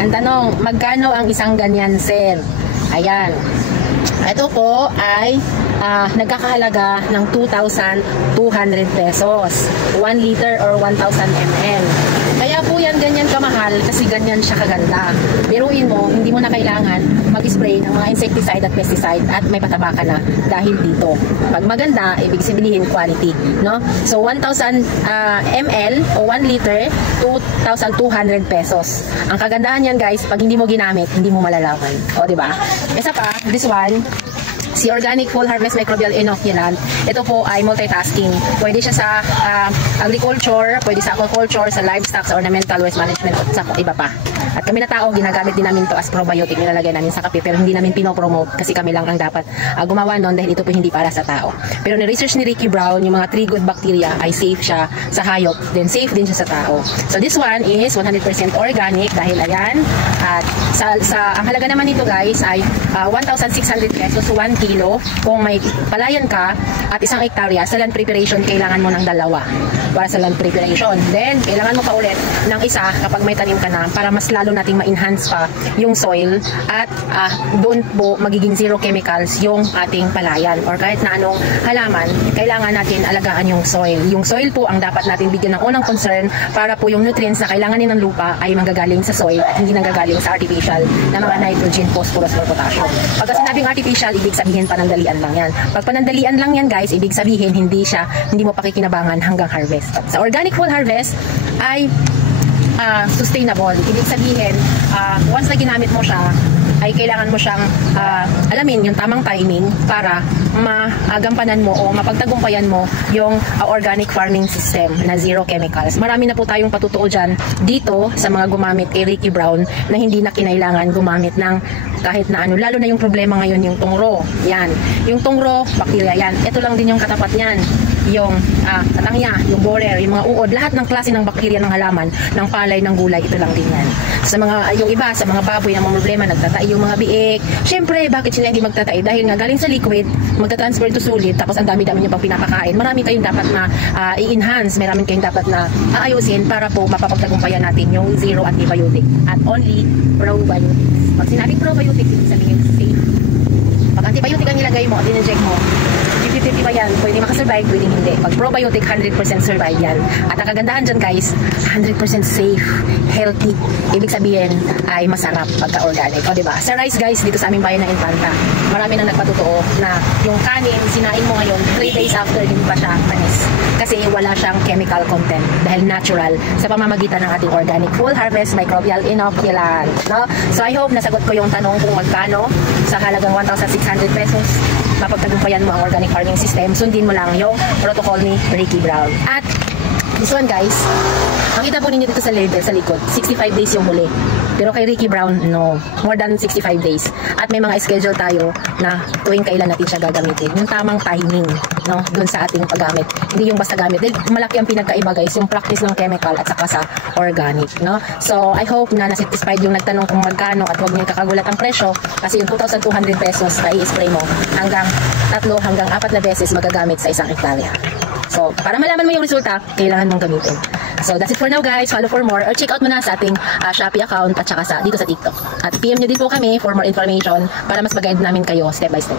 Ang tanong, magkano ang isang ganyan, sir? Ayan. Ito po ay nagkakahalaga ng 2,200 pesos. 1 liter or 1,000 ml. Kaya po yan ganyan kamahal kasi ganyan siya kaganda. Biruin mo, hindi mo na kailangan mag-spray ng mga insecticide at pesticide at may pataba ka na dahil dito. Pag maganda, ibig sabihin quality, no? So 1,000 ml o 1 liter, 2,200 pesos. Ang kagandahan yan guys, pag hindi mo ginamit, hindi mo malalaman. O diba? Isa pa, this one, si Organic Full Harvest Microbial Inoculant. Ito po ay multitasking. Pwede siya sa agriculture, pwede sa aquaculture, sa livestock, sa ornamental waste management at sa iba pa. At kami na tao, ginagamit din namin to as probiotic. Nilalagay namin sa kape pero hindi namin pinopromote kasi kami lang ang dapat gumawa nun dahil ito po hindi para sa tao. Pero ni-research ni Ricky Brown, yung mga 3 good bacteria ay safe siya sa hayop, then safe din siya sa tao. So this one is 100% organic dahil ayan. At ang halaga naman nito guys ay 1,600 pesos, 1 kilo. Kung may palayan ka at 1 hektarya, sa land preparation kailangan mo ng 2 para sa land preparation. Then kailangan mo pa ulit ng 1 kapag may tanim ka na para mas lalo nating ma-enhance pa yung soil at doon po magiging zero chemicals yung ating palayan or kahit na anong halaman, kailangan natin alagaan yung soil. Yung soil po ang dapat natin bigyan ng unang concern para po yung nutrients na kailangan ng lupa ay manggagaling sa soil at hindi nanggagaling sa artificial na mga nitrogen, phosphorus, or potassium. Pagka sinabing artificial, ibig sabihin panandalian lang yan. Pag panandalian lang yan guys, ibig sabihin hindi mo pakikinabangan hanggang harvest. Sa Organic Full Harvest ay sustainable. Ibig sabihin, once na ginamit mo siya, ay kailangan mo siyang alamin yung tamang timing para magampanan mo o mapagtagumpayan mo yung organic farming system na zero chemicals. Marami na po tayong patutuo dyan dito sa mga gumamit kay Ricky Brown na hindi na kinailangan gumamit ng kahit na ano. Lalo na yung problema ngayon yung tungro. Yan. Yung tungro, bakterya yan. Ito lang din yung katapat niyan. Yung katangya, yung borer, yung mga uod, lahat ng klase ng bakterya ng halaman, ng palay, ng gulay, ito lang din yan. Sa mga, yung iba, sa mga baboy na mga problema, nagtatai yung mga biik. Siyempre, bakit sila hindi magtatai? Dahil nga galing sa liquid, magta-transfer to solid, tapos ang dami-dami nyo pang pinapakain. Marami kayong dapat na i-enhance, marami kayong dapat na aayusin para po mapapagtagumpayan natin yung zero antibiotic at only probiotics. Pag sinabing probiotics, ibig sabihin safe. Pag antibiotic ang nilagay mo at dineject mo, 50-50 ba yan? Pwede makasurvive, pwede hindi. Pag probiotic, 100% survive yan. At ang kagandahan dyan guys, 100% safe, healthy. Ibig sabihin ay masarap pagka-organic. O diba? Sa rice guys, dito sa aming bayan ng Infanta, marami nang nagpatutuo na yung kanin, sinain mo ngayon, 3 days after, hindi pa siya panis. Kasi wala siyang chemical content dahil natural sa pamamagitan ng ating Organic Full Harvest Microbial Inoculant. No? So I hope nasagot ko yung tanong kung magkano sa halagang 1,600 pesos mapagtagumpayan mo ang organic farming system. Sundin mo lang yung protocol ni Ricky Brown. At this one guys, makita po ninyo dito sa label, sa likod, 65 days yung huli. Pero kay Ricky Brown, no. More than 65 days. At may mga schedule tayo na tuwing kailan natin siya gagamitin. Yung tamang timing, no, dun sa ating paggamit. Hindi yung basta gamit. Dahil malaki ang pinagkaiba guys, yung practice ng chemical at saka sa organic, no. So, I hope na nasatisfied yung nagtanong kung magkano at huwag niyo kakagulat ang presyo kasi yung 2,200 pesos na i-spray mo hanggang 3 hanggang 4 na beses magagamit sa 1 hektarya. So, para malaman mo yung resulta, kailangan mong gamitin. So, that's it for now guys. Follow for more or check out mo na sa ating Shopee account at saka dito sa TikTok. At PM nyo din po kami for more information para mas mag-guide namin kayo step by step.